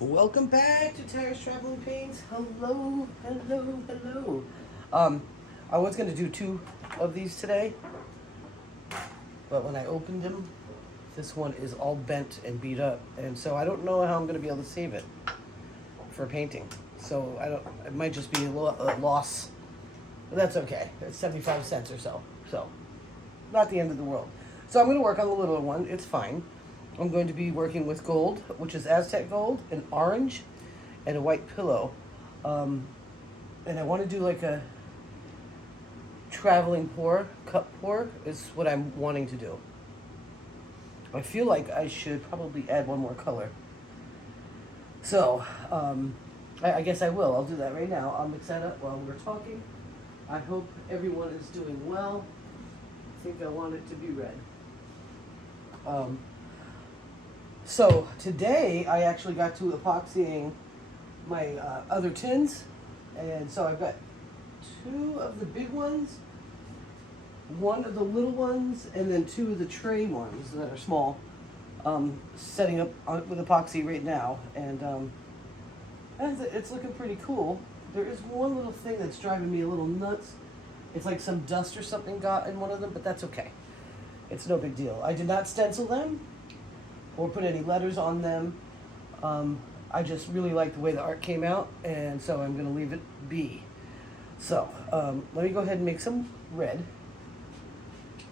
Welcome back to Tires Traveling Paints. Hello, hello, hello. Um, I was gonna do two of these today, but when I opened them, this one is all bent and beat up, and so I don't know how I'm gonna be able to save it for painting. So I don't. It might just be a loss, but that's okay. It's 75 cents or so. So not the end of the world. So I'm gonna work on the little one. It's fine. I'm going to be working with gold, which is Aztec gold, an orange, and a white pillow. Um, and I want to do like a traveling pour, cup pour, is what I'm wanting to do. I feel like I should probably add one more color. So, I guess I will. I'll do that right now. I'll mix that up while we're talking. I hope everyone is doing well. I think I want it to be red. Um, so today I actually got to epoxying my other tins, and so I've got two of the big ones, one of the little ones, and then two of the tray ones that are small. Setting up with epoxy right now, and it's looking pretty cool. There is one little thing that's driving me a little nuts. It's like some dust or something got in one of them, but that's okay. It's no big deal. I did not stencil them or put any letters on them. I just really like the way the art came out, and so I'm going to leave it be. So let me go ahead and make some red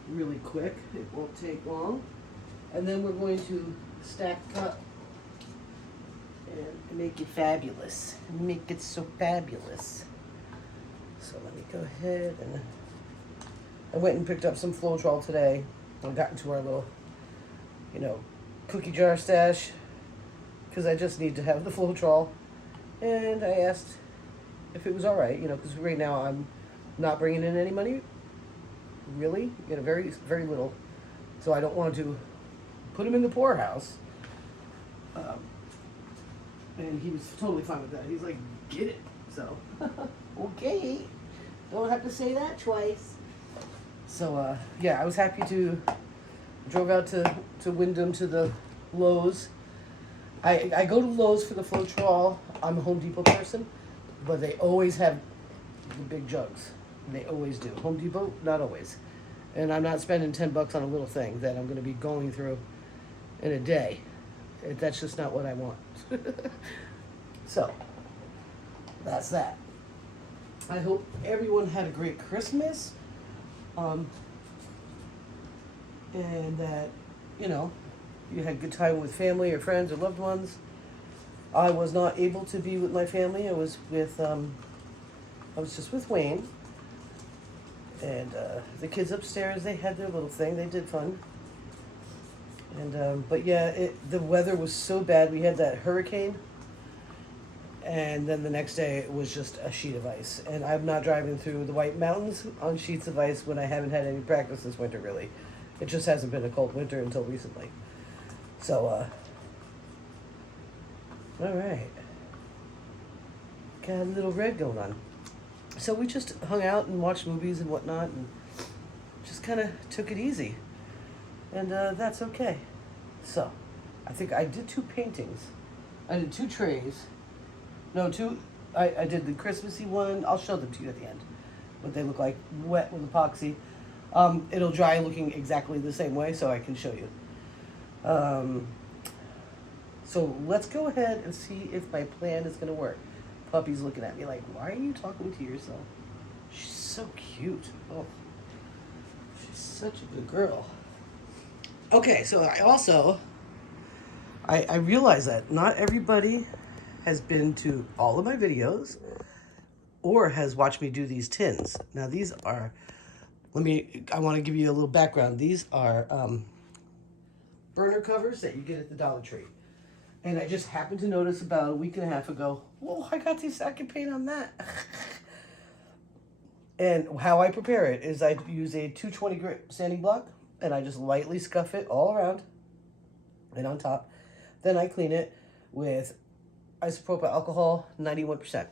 really quick. It won't take long. And then we're going to stack up and make it fabulous. Make it so fabulous. So let me go ahead and I went and picked up some Floetrol today. I got into our little, cookie jar stash because I just need to have the Floetrol. And I asked if it was all right, because right now I'm not bringing in any money, really, very, very little. So I don't want to put him in the poorhouse. And he was totally fine with that. He's like, get it. So, okay. Don't have to say that twice. So, yeah, I was happy to drove out to Wyndham to the Lowe's. I go to Lowe's for the Floetrol. I'm a Home Depot person, but they always have the big jugs. They always do. Home Depot, not always. And I'm not spending $10 on a little thing that I'm going to be going through in a day. That's just not what I want. So, that's that. I hope everyone had a great Christmas. And that, you had a good time with family or friends or loved ones. I was not able to be with my family. I was just with Wayne. And the kids upstairs, they had their little thing. They did fun. And but yeah, the weather was so bad. We had that hurricane, and then the next day it was just a sheet of ice. And I'm not driving through the White Mountains on sheets of ice when I haven't had any practice this winter. Really, it just hasn't been a cold winter until recently. So, all right, got a little red going on. So we just hung out and watched movies and whatnot, and just kind of took it easy. And that's okay. So, I think I did two paintings. I did two trays. No, two. I did the Christmassy one. I'll show them to you at the end. What they look like wet with epoxy. It'll dry looking exactly the same way, so I can show you. So let's go ahead and see if my plan is going to work. Puppy's looking at me like, why are you talking to yourself? She's so cute. Oh, she's such a good girl. Okay, so I realize that not everybody has been to all of my videos or has watched me do these tins. Now these are, I want to give you a little background. These are burner covers that you get at the Dollar Tree. And I just happened to notice about a week and a half ago, whoa, I got this, I can paint on that. And how I prepare it is I use a 220 grit sanding block, and I just lightly scuff it all around and on top. Then I clean it with isopropyl alcohol, 91%.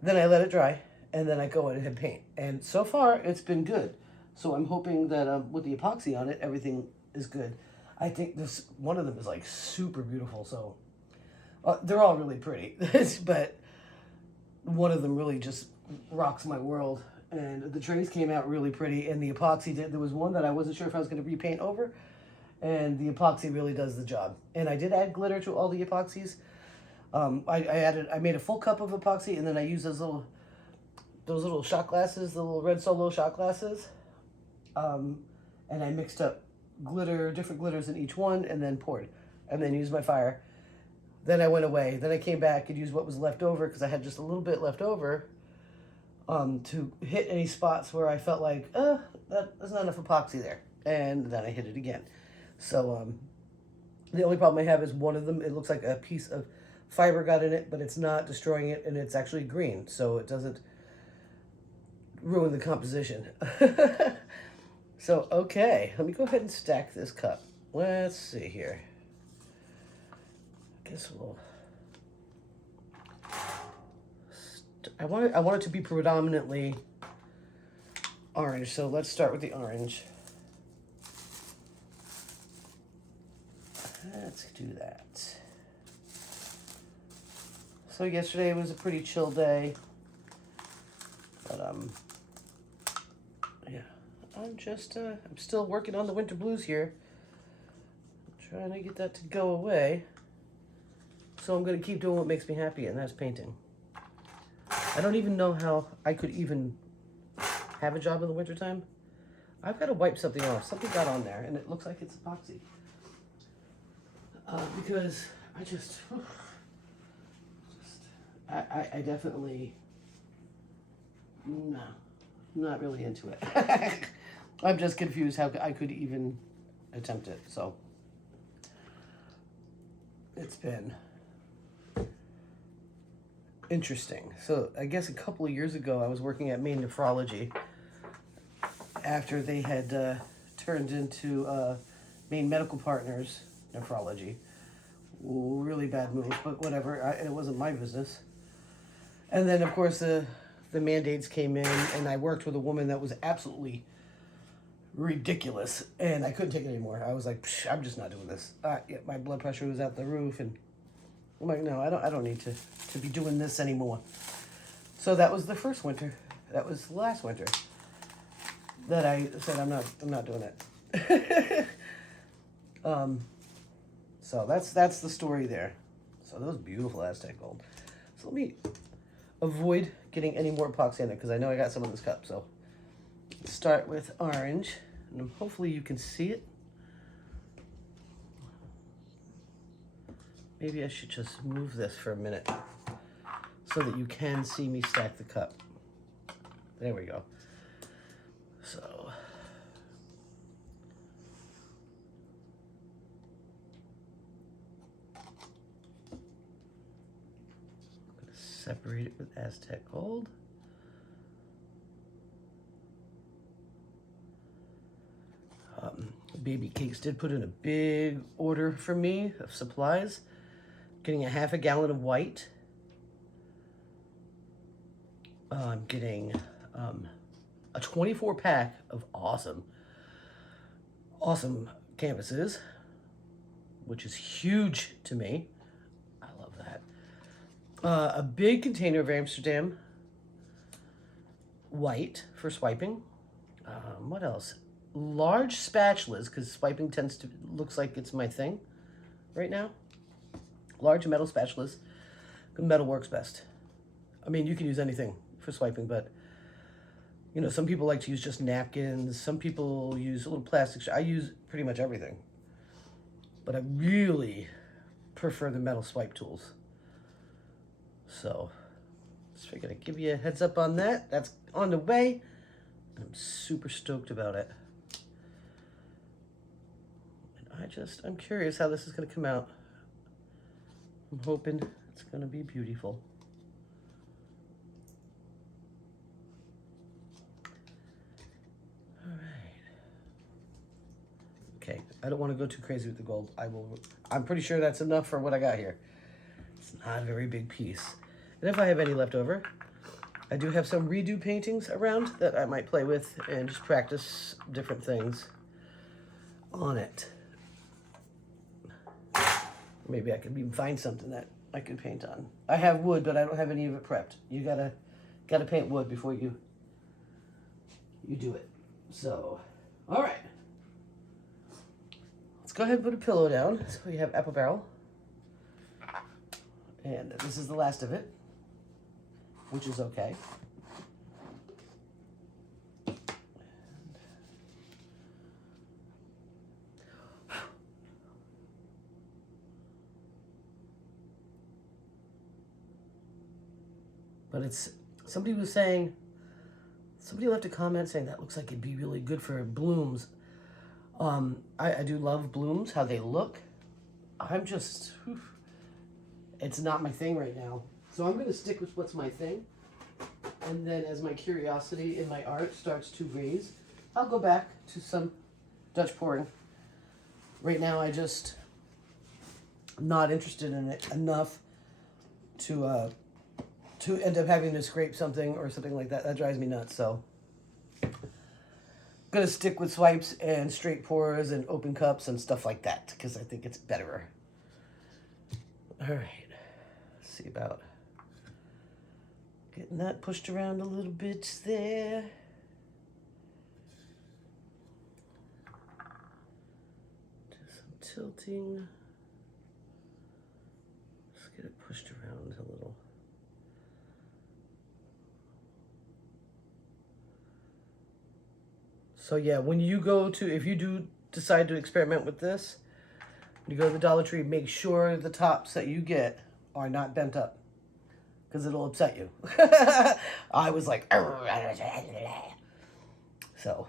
Then I let it dry, and then I go in and paint. And so far, it's been good. So I'm hoping that with the epoxy on it, everything is good. I think this one of them is like super beautiful. So They're all really pretty, but one of them really just rocks my world. And the trays came out really pretty, and the epoxy did. There was one that I wasn't sure if I was going to repaint over, and the epoxy really does the job. And I did add glitter to all the epoxies. I made a full cup of epoxy, and then I used those little shot glasses, the little red Solo shot glasses, and I mixed up glitter, different glitters in each one, and then poured, and then used my fire. Then I went away. Then I came back and used what was left over because I had just a little bit left over to hit any spots where I felt like, there's not enough epoxy there. And then I hit it again. So the only problem I have is one of them, it looks like a piece of fiber got in it, but it's not destroying it, and it's actually green, so it doesn't ruin the composition. So, okay, let me go ahead and stack this cup. Let's see here. I guess we'll... I want it to be predominantly orange, so let's start with the orange. Let's do that. So yesterday was a pretty chill day, but yeah, I'm still working on the winter blues here. I'm trying to get that to go away. So I'm gonna keep doing what makes me happy, and that's painting. I don't even know how I could even have a job in the wintertime. I've got to wipe something off. Something got on there, and it looks like it's epoxy. Because I definitely, no, not really into it. I'm just confused how I could even attempt it. So it's been interesting. So I guess a couple of years ago, I was working at Maine Nephrology after they had turned into Maine Medical Partners Nephrology. Really bad move, but whatever. It wasn't my business. And then, of course, the mandates came in, and I worked with a woman that was absolutely ridiculous, and I couldn't take it anymore. I was like, I'm just not doing this. Yeah, my blood pressure was at the roof, and I'm like, no, I don't need to be doing this anymore. So that was the first winter. That was last winter that I said I'm not doing it. So that's the story there. So that was beautiful Aztec gold. So let me avoid getting any more epoxy in it because I know I got some in this cup. So let's start with orange, and hopefully you can see it. Maybe I should just move this for a minute so that you can see me stack the cup. There we go. So I'm going to separate it with Aztec gold. Baby Cakes did put in a big order for me of supplies. Getting a half a gallon of white. I'm getting a 24 pack of awesome canvases, which is huge to me. I love that. A big container of Amsterdam white for swiping. What else? Large spatulas, because swiping looks like it's my thing right now. Large metal spatulas. Metal works best. I mean, you can use anything for swiping, but you know, some people like to use just napkins. Some people use a little plastic. I use pretty much everything, but I really prefer the metal swipe tools. So just figured I'd give you a heads up on that. That's on the way. I'm super stoked about it. And I'm curious how this is going to come out. I'm hoping it's going to be beautiful. All right. Okay, I don't want to go too crazy with the gold. I'm pretty sure that's enough for what I got here. It's not a very big piece. And if I have any left over, I do have some redo paintings around that I might play with and just practice different things on it. Maybe I could even find something that I can paint on. I have wood, but I don't have any of it prepped. You gotta paint wood before you do it. So, all right. Let's go ahead and put a pillow down. So we have apple barrel. And this is the last of it, which is okay. But it's, somebody left a comment saying that looks like it'd be really good for blooms. I do love blooms, how they look. I'm just, it's not my thing right now. So I'm going to stick with what's my thing. And then as my curiosity in my art starts to raise, I'll go back to some Dutch pouring. Right now I just not interested in it enough to end up having to scrape something or something like that. That drives me nuts. So gonna stick with swipes and straight pours and open cups and stuff like that because I think it's better. All right, let's see about getting that pushed around a little bit there. Do some tilting. Let's get it pushed around a little. So yeah, when you go to, if you do decide to experiment with this, when you go to the Dollar Tree, make sure the tops that you get are not bent up, because it'll upset you. I was like, so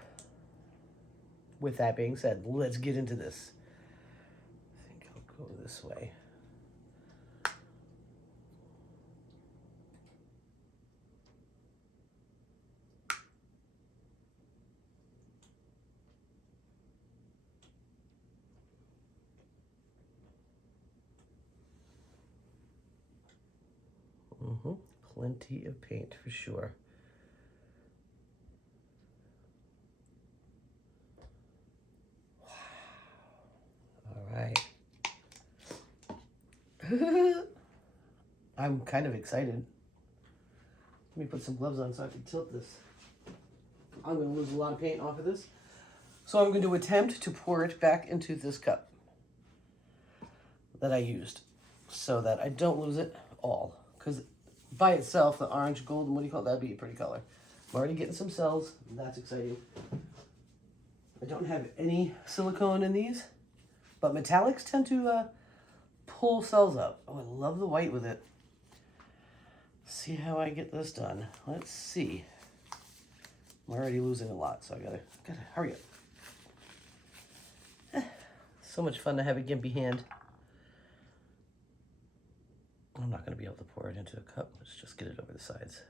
with that being said, let's get into this. I think I'll go this way. Plenty of paint for sure. Wow. All right. I'm kind of excited. Let me put some gloves on so I can tilt this. I'm going to lose a lot of paint off of this. So I'm going to attempt to pour it back into this cup that I used so that I don't lose it all. Because by itself, the orange, golden, what do you call it? That'd be a pretty color. I'm already getting some cells. That's exciting. I don't have any silicone in these, but metallics tend to pull cells up. Oh, I love the white with it. See how I get this done. Let's see. I'm already losing a lot, so I gotta hurry up. So much fun to have a gimpy hand. I'm not going to be able to pour it into a cup. Let's just get it over the sides.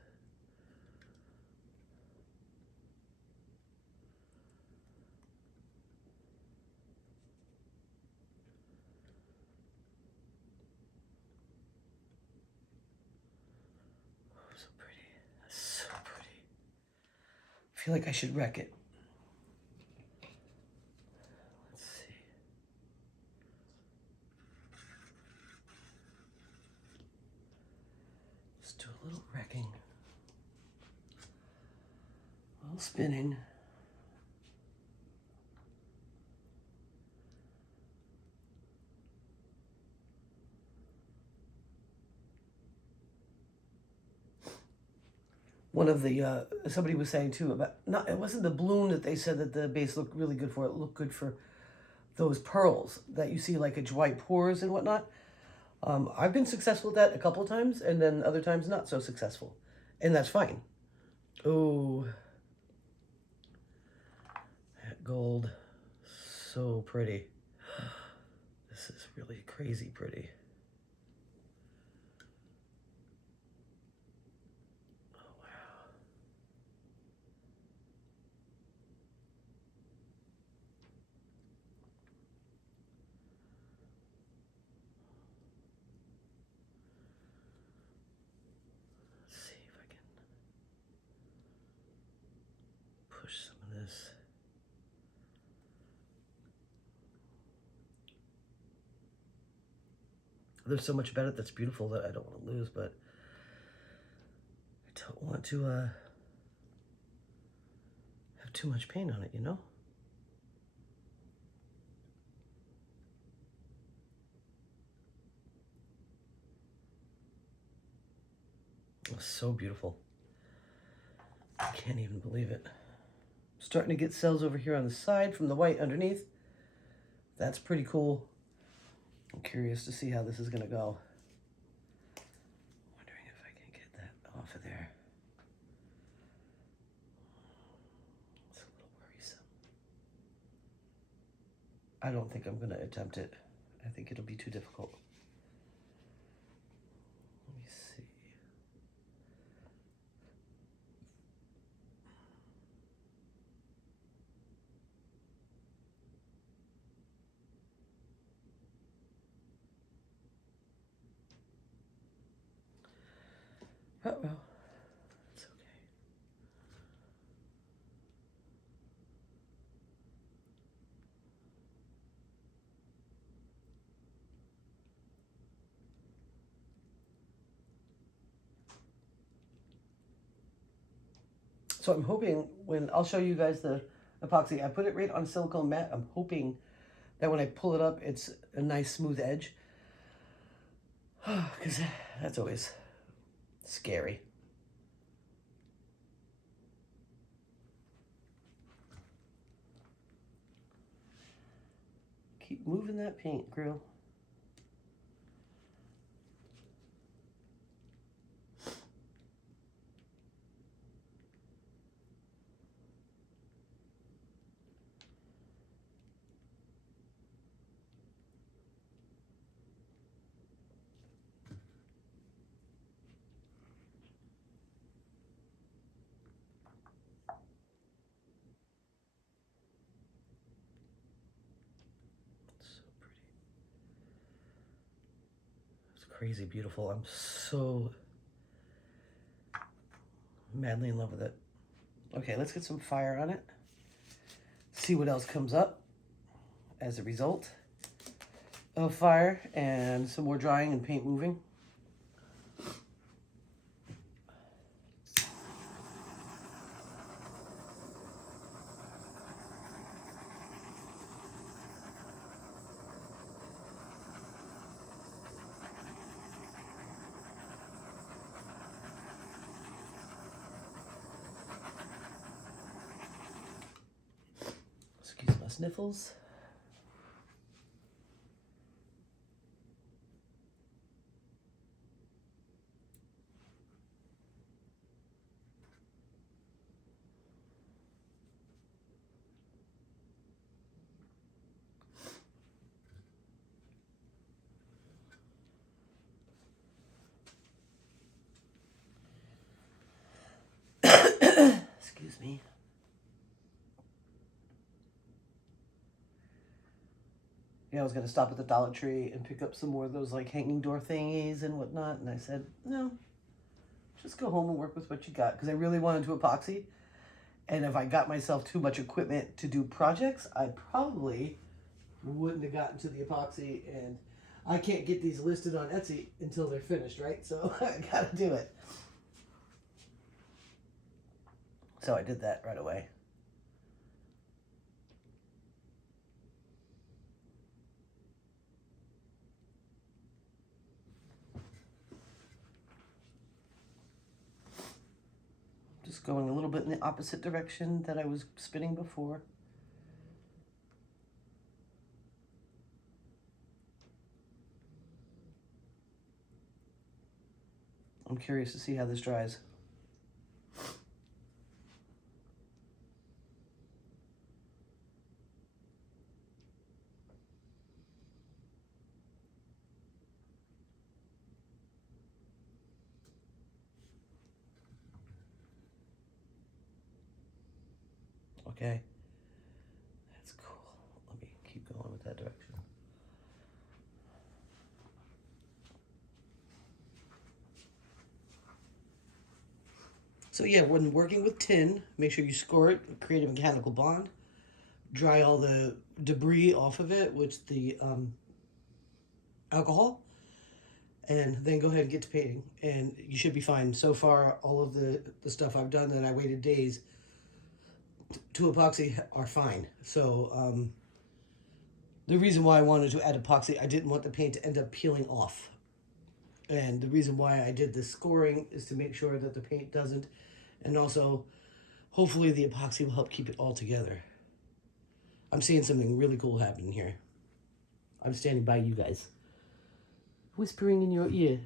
Oh, so pretty. That's so pretty. I feel like I should wreck it. Let's see. Let's do a little wrecking. A little spinning. One of the, somebody was saying too about, not, it wasn't the bloom that they said that the base looked really good for. It looked good for those pearls that you see like white pores and whatnot. I've been successful with that a couple of times and then other times not so successful. And that's fine. Oh, that gold, so pretty. This is really crazy pretty. Push some of this. There's so much about it that's beautiful that I don't want to lose, but I don't want to have too much paint on it, you know? It's so beautiful. I can't even believe it. Starting to get cells over here on the side from the white underneath. That's pretty cool. I'm curious to see how this is going to go. Wondering if I can get that off of there. It's a little worrisome. I don't think I'm going to attempt it. I think it'll be too difficult. Let me see. Oh well, it's okay. So I'm hoping when I'll show you guys the epoxy, I put it right on silicone mat. I'm hoping that when I pull it up, it's a nice smooth edge. Because that's always scary. Keep moving that paint, girl. Crazy beautiful. I'm so madly in love with it. Okay, let's get some fire on it. See what else comes up as a result of fire and some more drying and paint moving. Excuse my sniffles. Excuse me. Yeah, I was gonna stop at the Dollar Tree and pick up some more of those like hanging door thingies and whatnot, and I said, no, just go home and work with what you got, because I really wanted to epoxy. And if I got myself too much equipment to do projects, I probably wouldn't have gotten to the epoxy, and I can't get these listed on Etsy until they're finished, right? So I gotta do it. So I did that right away. Just going a little bit in the opposite direction that I was spinning before. I'm curious to see how this dries. Okay, that's cool. Let me keep going with that direction. So yeah, when working with tin, make sure you score it, create a mechanical bond, dry all the debris off of it with the alcohol, and then go ahead and get to painting, and you should be fine. So far, all of the stuff I've done that I waited days to epoxy are fine. So the reason why I wanted to add epoxy, I didn't want the paint to end up peeling off. And the reason why I did the scoring is to make sure that the paint doesn't, and also hopefully the epoxy will help keep it all together. I'm seeing something really cool happening here. I'm standing by you guys, whispering in your ear.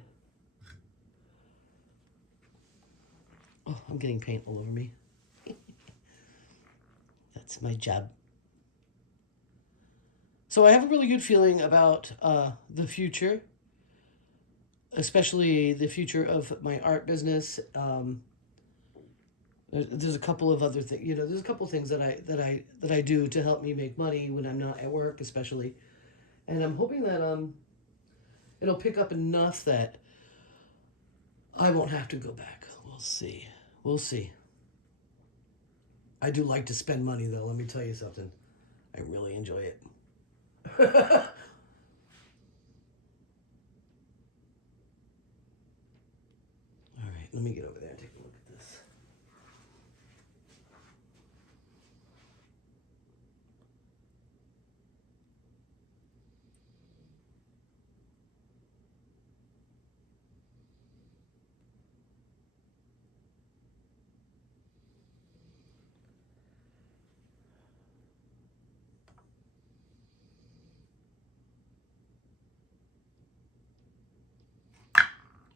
Oh, I'm getting paint all over me. That's my job. So I have a really good feeling about the future, especially the future of my art business. There's a couple of other things, there's a couple of things that I do to help me make money when I'm not at work, especially, and I'm hoping that it'll pick up enough that I won't have to go back. We'll see. We'll see. I do like to spend money, though. Let me tell you something. I really enjoy it. All right, let me get over there and take a look at this.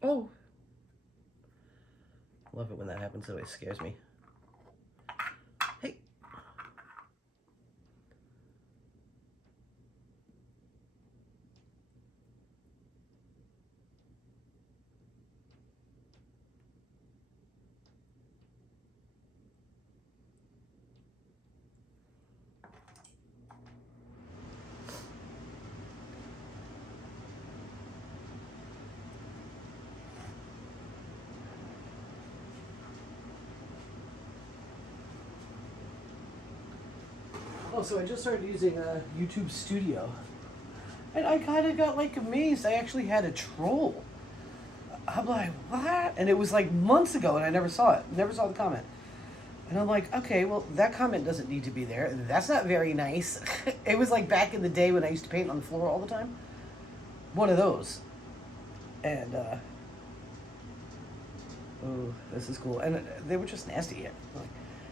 Oh. Love it when that happens. It always scares me. Hey. Oh, so I just started using YouTube Studio. And I kind of got like amazed. I actually had a troll. I'm like, what? And it was like months ago and I never saw it. Never saw the comment. And I'm like, okay, well, that comment doesn't need to be there. That's not very nice. It was like back in the day when I used to paint on the floor all the time. One of those. And, oh, this is cool. And they were just nasty. Like,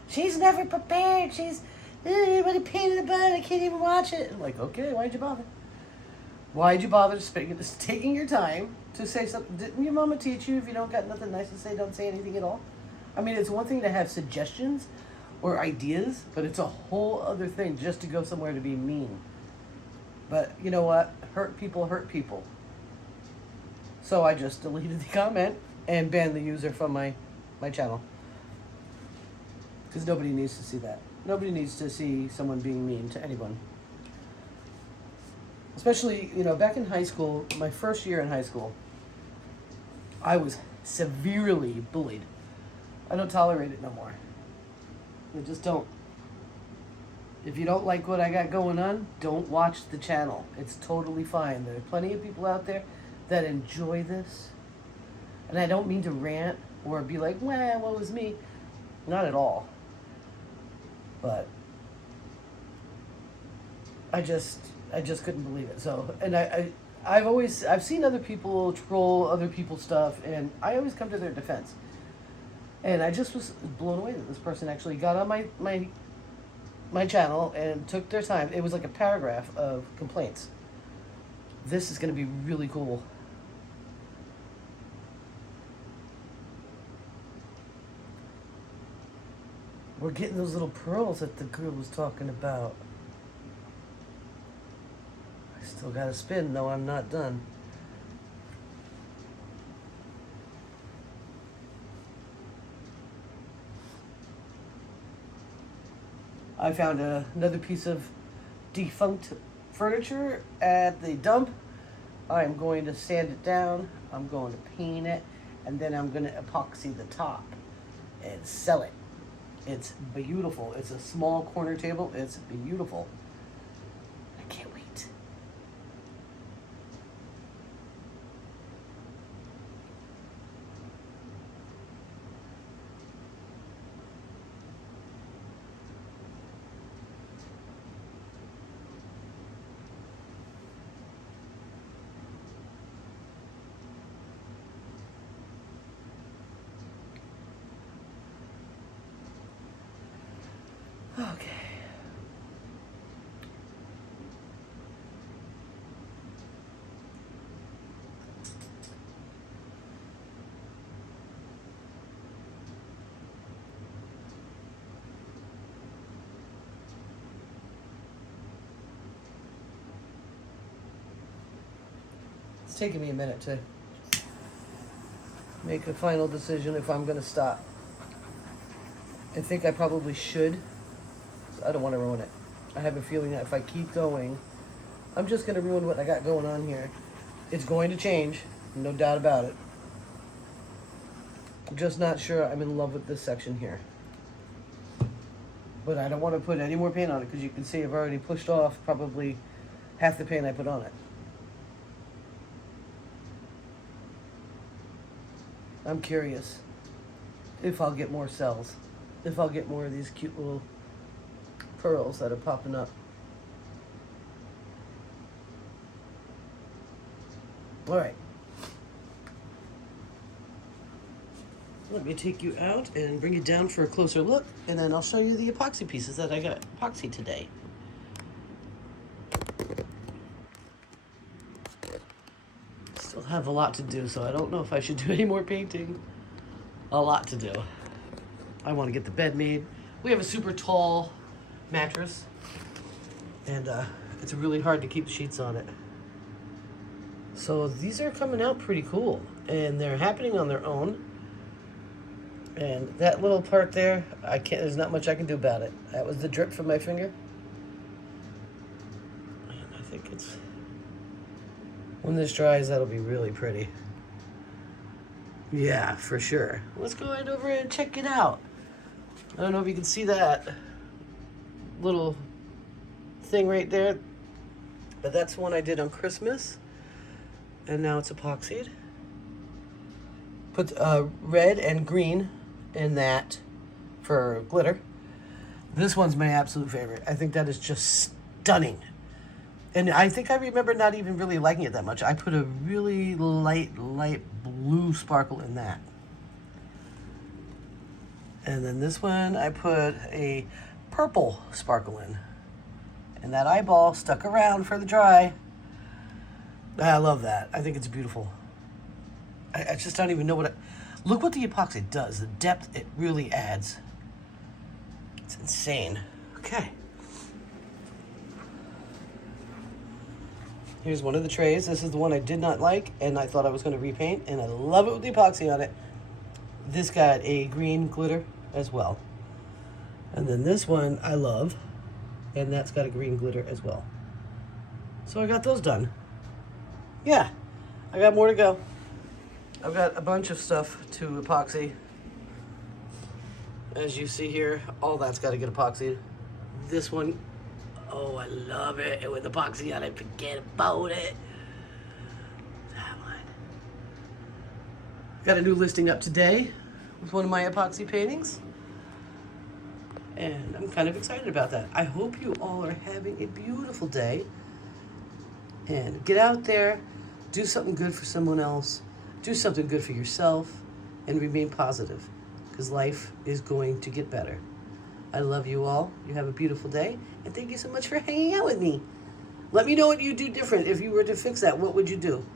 she's never prepared. She's, but it painted about it. I can't even watch it. I'm like, okay, why'd you bother? Why'd you bother taking your time to say something? Didn't your mama teach you if you don't got nothing nice to say, don't say anything at all? I mean, it's one thing to have suggestions or ideas, but it's a whole other thing just to go somewhere to be mean. But you know what? Hurt people hurt people. So I just deleted the comment and banned the user from my channel. Because nobody needs to see that. Nobody needs to see someone being mean to anyone. Especially, back in high school, my first year in high school, I was severely bullied. I don't tolerate it no more. I just don't. If you don't like what I got going on, don't watch the channel. It's totally fine. There are plenty of people out there that enjoy this. And I don't mean to rant or be like, well, what was me? Not at all. But I just couldn't believe it. So, and I've seen other people troll other people's stuff, and I always come to their defense. And I just was blown away that this person actually got on my channel and took their time. It was like a paragraph of complaints. This is going to be really cool. We're getting those little pearls that the girl was talking about. I still got to spin, though I'm not done. I found another piece of defunct furniture at the dump. I'm going to sand it down. I'm going to paint it. And then I'm going to epoxy the top and sell it. It's beautiful. It's a small corner table. It's beautiful. I can't wait. Okay. It's taking me a minute to make a final decision if I'm going to stop. I think I probably should. I don't want to ruin it. I have a feeling that if I keep going, I'm just going to ruin what I got going on here. It's going to change, no doubt about it. I'm just not sure I'm in love with this section here. But I don't want to put any more paint on it because you can see I've already pushed off probably half the paint I put on it. I'm curious if I'll get more cells, if I'll get more of these cute little pearls that are popping up. All right. Let me take you out and bring you down for a closer look, and then I'll show you the epoxy pieces that I got epoxy today. Still have a lot to do, so I don't know if I should do any more painting. A lot to do. I want to get the bed made. We have a super tall mattress, and it's really hard to keep sheets on it. So these are coming out pretty cool, and they're happening on their own. And that little part there, there's not much I can do about it. That was the drip from my finger. And I think when this dries, that'll be really pretty. Yeah, for sure. Let's go right over and check it out. I don't know if you can see that little thing right there, but that's one I did on Christmas, and now it's epoxied. Put red and green in that for glitter. This one's my absolute favorite. I think that is just stunning. And I think I remember not even really liking it that much. I put a really light blue sparkle in that. And then this one, I put a purple sparkle in. And that eyeball stuck around for the dry. I love that. I think it's beautiful. I just don't even know what look what the epoxy does. The depth it really adds. It's insane. Okay. Here's one of the trays. This is the one I did not like, and I thought I was going to repaint, and I love it with the epoxy on it. This got a green glitter as well. And then this one I love, and that's got a green glitter as well. So I got those done. Yeah, I got more to go. I've got a bunch of stuff to epoxy. As you see here, all that's got to get epoxied. This one, oh, I love it. And with epoxy on it, forget about it. That one. Got a new listing up today with one of my epoxy paintings. And I'm kind of excited about that. I hope you all are having a beautiful day. And get out there, do something good for someone else. Do something good for yourself, and remain positive, because life is going to get better. I love you all. You have a beautiful day, and thank you so much for hanging out with me. Let me know what you do different. If you were to fix that, what would you do?